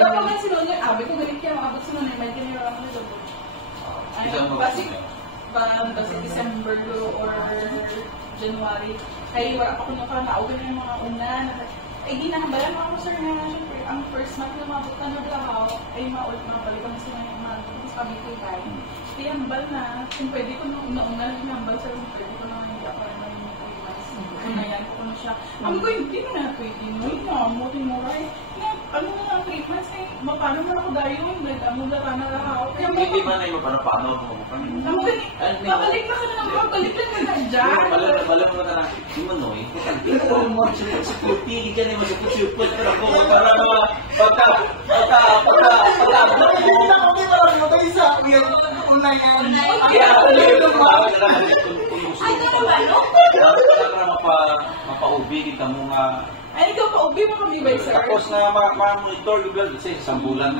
Pero pag sinunod yung abi ko, ganit kaya makabot sinunod, may kinira ako nito. Basic, basic December or January, ay wala pa ko nung kaugan yung mga unan. Ay di nahambalan ako sir na syempre, ang first month na mabot na naglahaw, ay mabalikan sila yung mga kami ko kay. Kaya hambal na, kung pwede ko nung una-una hinambal sir, kung pwede ko naman hindi ako naman yung 3 months. Kunayan ko na siya. Ang ko hindi na pwede mo, tinura eh. Ano na ang treatments eh, paano mo ako dayo yung nag-amula ka na lahaw. Hindi ba na yung paano mo? Babalik na ka na naman, babalik lang ka na dyan. Bala mo na lang, di mo no eh. Hindi ko mo sa kulti, hindi mo sa kusupot, pero kung para mga pagka-abot mo. Hindi na kami parang mabay sa akin. Una yan. Kaya mapaubi kita mo nga. Ay, ikaw pa, ubi mo kami ba, sir? Tapos na ma-monitor yung blood, kasi isang bulan na